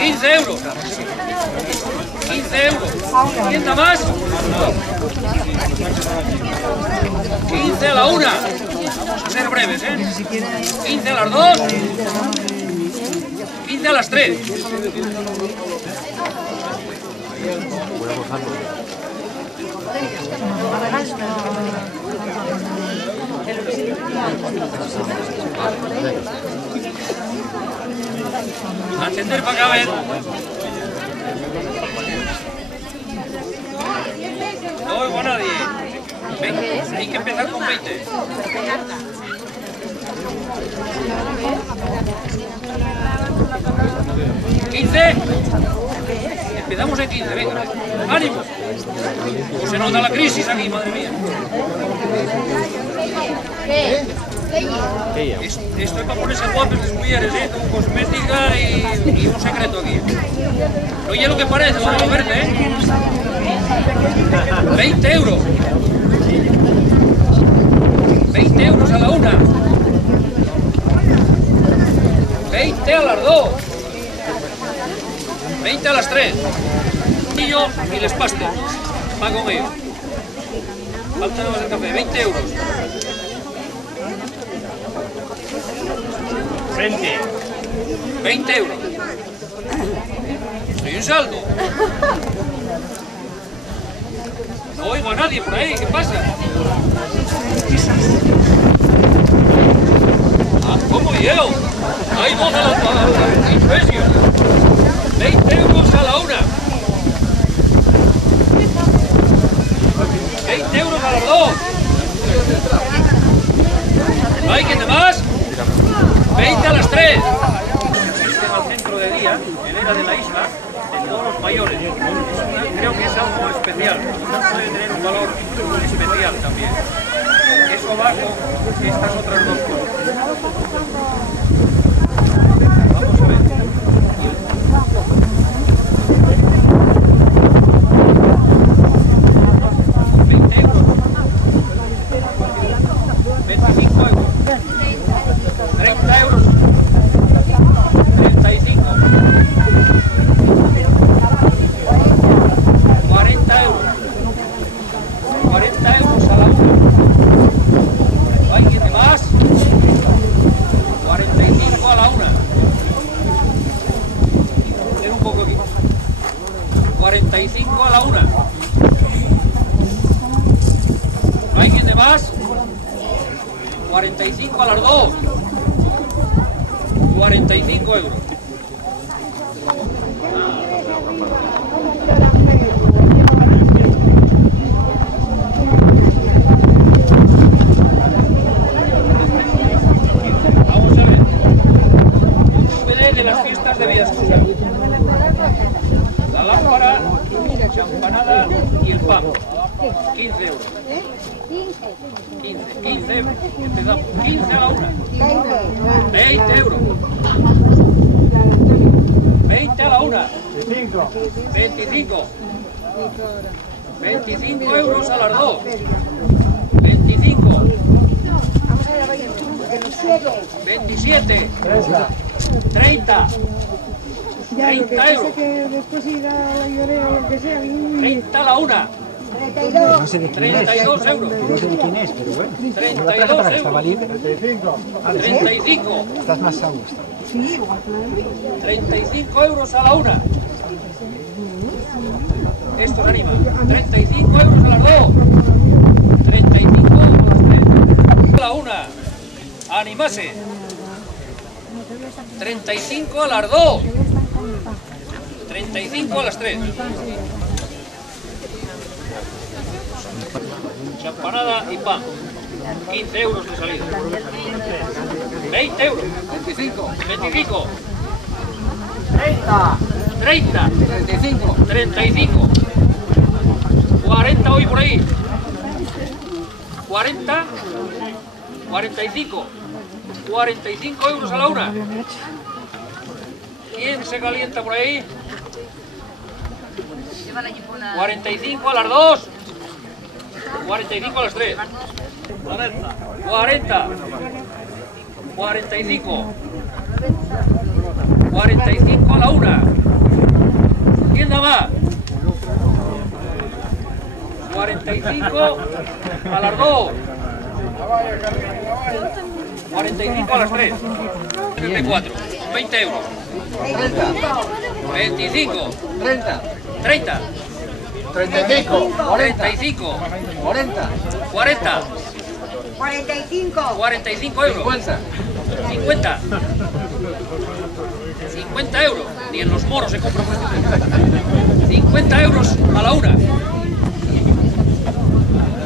15 euros. 15 euros. ¿Quién da más? 15 a la una. Vamos a ser breves, ¿eh? 15 a las 2. 15 a las 3. Atender para acá, ven. No oigo a nadie. Ven, hay que empezar con 20. ¿15? Empezamos en 15, venga. ¡Ánimo! Pues se nota la crisis aquí, madre mía. Esto es para ponerse guapos las mujeres, ¿eh? Con cosmética y un secreto aquí. Oye, lo que parece, vamos a verte, ¿eh? 20 euros. 20 euros a la una. 20 a las 2. 20 a las 3. Y yo y les paste. Va con ellos. Falta nada más el café. 20 euros. 20 euros. Soy un saldo. No oigo a nadie por ahí. ¿Qué pasa? Ah, ¿cómo yo? Hay voz a la impresión. 20 euros a la una. 20 euros a las 2. ¿No hay quien más? 20 a las 3. Existen al centro de día, en era de la isla, de todos los mayores. Creo que es algo especial. Puede tener un valor especial también. Eso va con estas otras dos cosas. Vamos a ver. 20 euros. 25 euros. 30 euros. 35. 40 euros. 40 euros a la una. ¿No hay quien más? 45 a la una. Ven un poco aquí. 45 a la una. ¿No hay quien de más? 45 a las 2. 45 euros. Vamos a ver. Un DVD de las fiestas de Villascusa. La lámpara, champanada y el pan. 15 euros. 15, empezamos. 15 a la una. 20 euros. 20 a la una. 25. 25 euros a las 2. 25. 27. 30. 30 euros. 30 a la una. 32 euros. No sé de quién es, pero bueno. 32 Estaba libre. 35. Estás más a gusto. 35 euros a la una. Esto se anima. 35 euros a las 2. 35 a las 3. A la una. Animase. 35 a las 2. 35 a las 3. Champanada y pan. 15 euros de salida. 20 euros. 25. 25. 30. 35. 35. 40 hoy por ahí. 40. 45. 45 euros a la una. ¿Quién se calienta por ahí? 45 a las 2. 45 a las 3. 40. 45. 45 a la 1. ¿Quién da más? 45 a las 2. 45 a las 3. 34. 20 euros. 25. 30. 30. 35. 35. 40. 40. 45. 45 euros. 50. 50. 50 euros. Ni en los moros se compra. 50 euros a la una.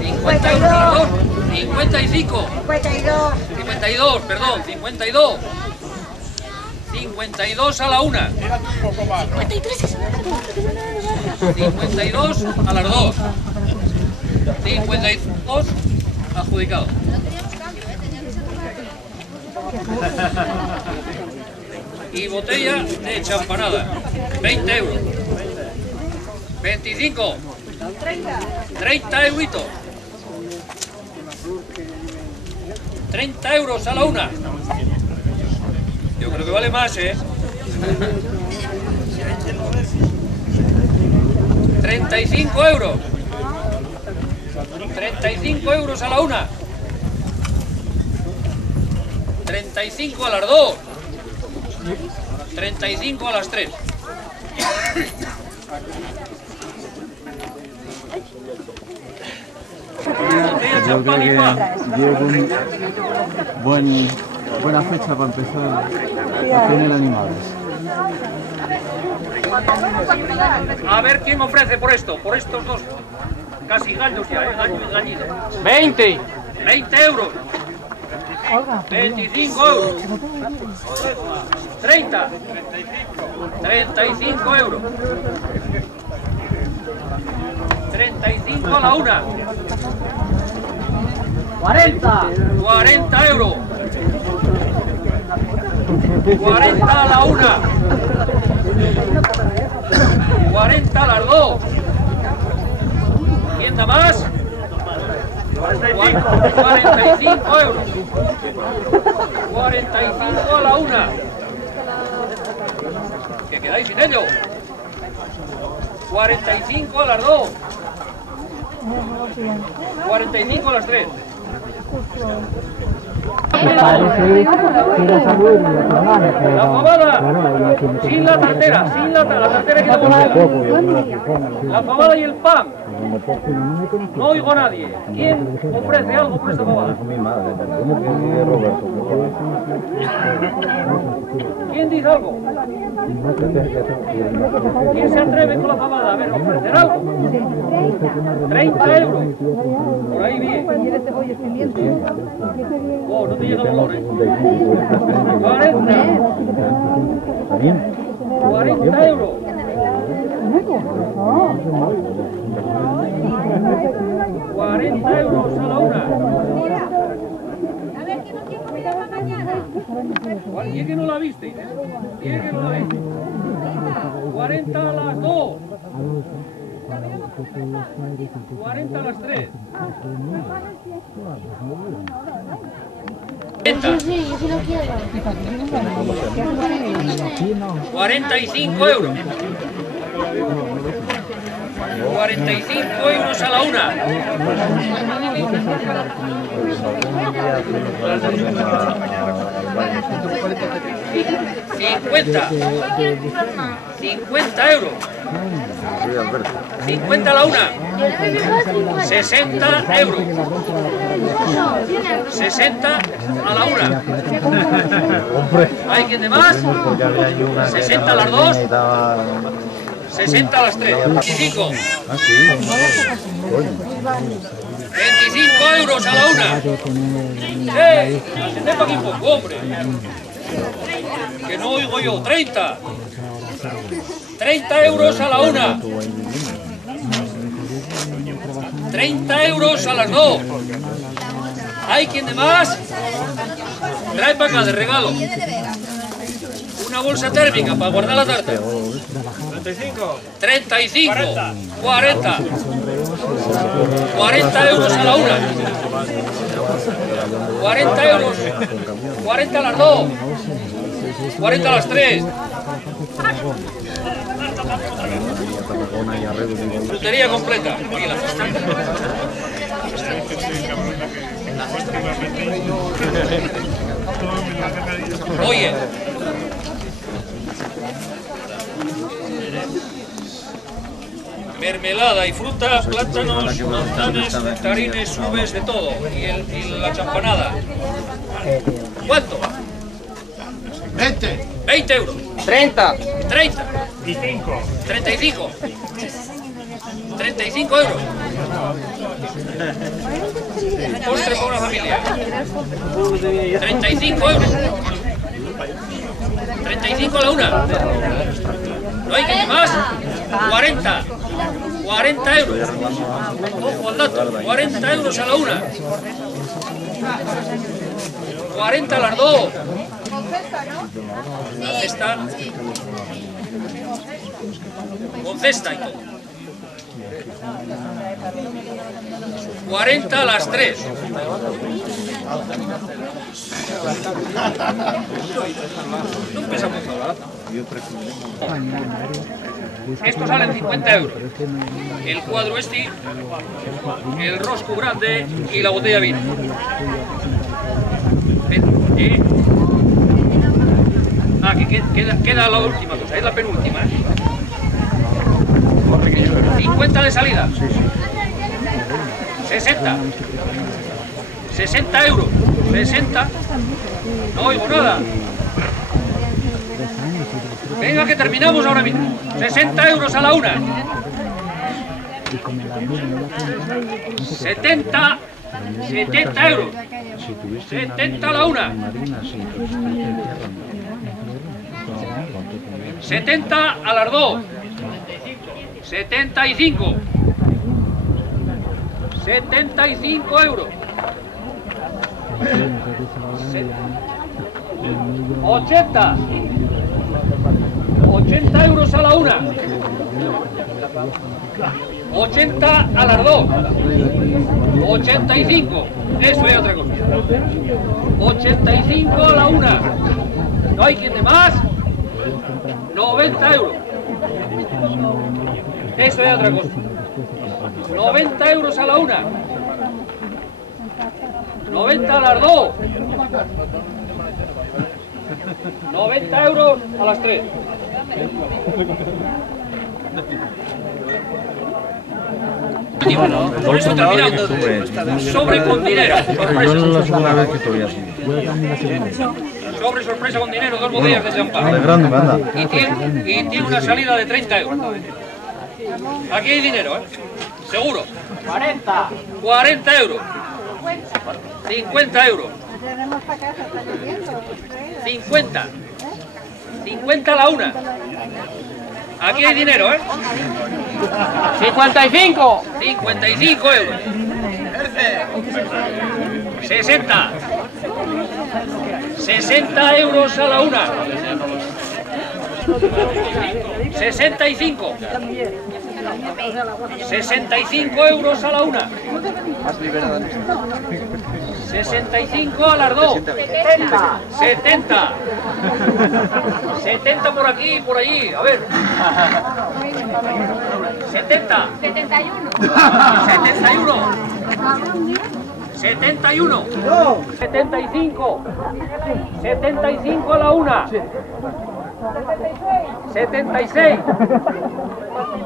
50 euros a las dos. 55. 52. 52, perdón. 52. 52 a la una. 52 a las 2. 52 adjudicado. Y botella de champanada. 20 euros. 25. 30 euritos. 30 euros a la una. Yo creo que vale más, ¿eh? 35 euros. 35 euros a la una. 35 a las 2. 35 a las 3. Botella, champán y pan. Buena fecha para empezar a tener animales. A ver quién ofrece por esto, por estos dos. Casi gallos ya, gallo y gallina. 20. 20 euros. 25 euros. 30. 35 euros. 35 a la una. 40. 40 euros. 40 a la una. 40 a las 2. ¿Quién da más? 45 euros. 45 a la una. ¿Que quedáis sin ello? 45 a las 2. 45 a las 3. La fabada, sin la tartera, sin la tartera que la fabada y el pan. No oigo a nadie. ¿Quién ofrece algo por esta fabada? ¿Quién dice algo? ¿Quién se atreve con la fabada? A ver, ofrecer algo. 30 euros. Por ahí bien. Oh, no te llega el olor, ¿eh? 40. 40 euros. 40 euros a la una. ¿Quién que no la viste? ¿Quién que no la viste? 40 a las 2. 40 a las 3. 45 euros. 45 euros a la una. 50. 50 euros. 50 a la una. 60 euros. 60 a la una. ¿Hay quien de más? 60 a las 2. 60 a las 3. 25. 25 euros a la una. Atended para aquí un poco, hombre. Que no oigo yo. 30. 30 euros a la una. 30 euros a las 2. ¿Hay quien de más? Trae para acá de regalo. Una bolsa térmica para guardar la tarta. 35. 40. 40 euros a la una. 40 euros. 40 a las 2. 40 a las 3. Frutería completa. Oye, la fiesta. Oye. Mermelada y fruta, plátanos, manzanas, nectarines, uvas, de todo. Y la champanada. ¿Cuánto? 20. 20 euros. 30. 30. 35. 35 euros. Postre para una familia. 35 euros. 35 a la una. ¿No hay que más? 40. 40 euros. Ojo al dato. 40 euros a la una. 40 a las dos. La cesta. Con cesta y todo. 40 a las 3. No empezamos a hablar. Esto sale en 50 euros. El cuadro este, el rosco grande y la botella de vino. Ah, que queda la última cosa, es la penúltima. 50 de salida. 60. 60 euros. 60. No oigo nada. Venga, que terminamos ahora mismo. 60 euros a la una. 70. 70 euros. 70 a la una. 70 a las 2. 75. 75 euros. 80. 80 euros a la una. 80 a las 2. 85. Eso es otra cosa. 85 a la una. ¿No hay quien de más? 90 euros. Eso es otra cosa. 90 euros a la una. 90 a las 2. 90 euros a las 3. Con eso terminamos. Sobre con dinero. Yo no la segunda vez que estoy así. Sobre sorpresa con dinero, 2 botellas de champán. De grande, anda. Y tiene una salida de 30 euros. Aquí hay dinero, ¿eh? Seguro. 40. 40 euros. 50 euros. 50. 50 a la una. Aquí hay dinero, ¿eh? 55. 55 euros. 60. 60 euros a la una. 65. 65 euros a la una. 65 a las 2. 70. 70 por aquí y por allí. A ver. 70. 71. 71. 75. 75 a la una. 76.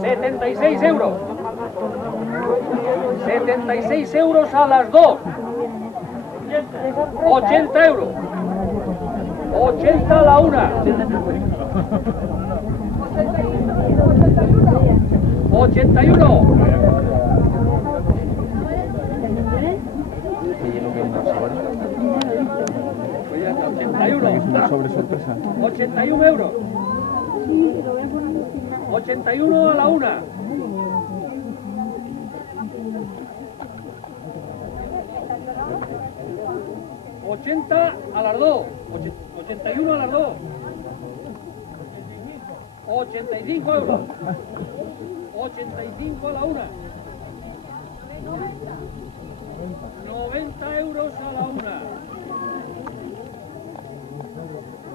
76 euros. 76 euros a las 2. 80 euros. 80 a la una. 81. 81. Sobre sorpresa. 81 euros. 81 a la una. 80 a las 2. 81 a las 2. 85 euros. 85 a la una. 90 euros a la una.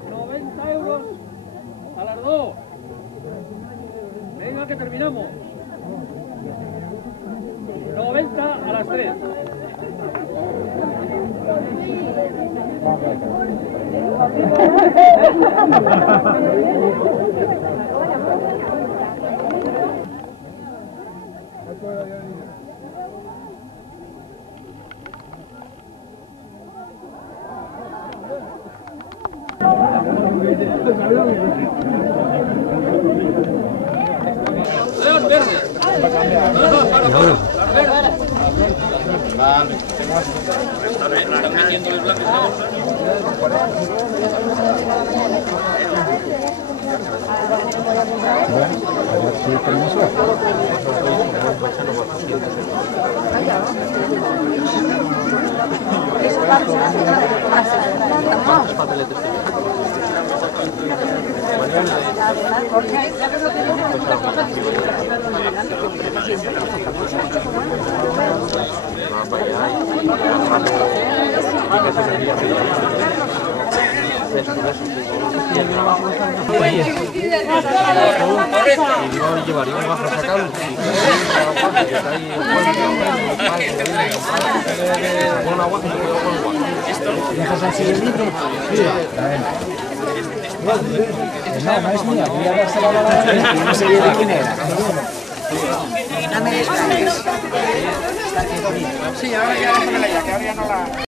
90 euros a las 2. Venga. Venga, que terminamos. 90 a las 3. Las verdes. No, para. Las verdes. Vale. Están metiendo el blanco en la bolsa. ¿Dejas así el libro? Sí. No es mía, voy a dársela a la gente y no sé de quién era. No me distraigas. Sí, ahora ya déjamela ya, que ahora ya no la...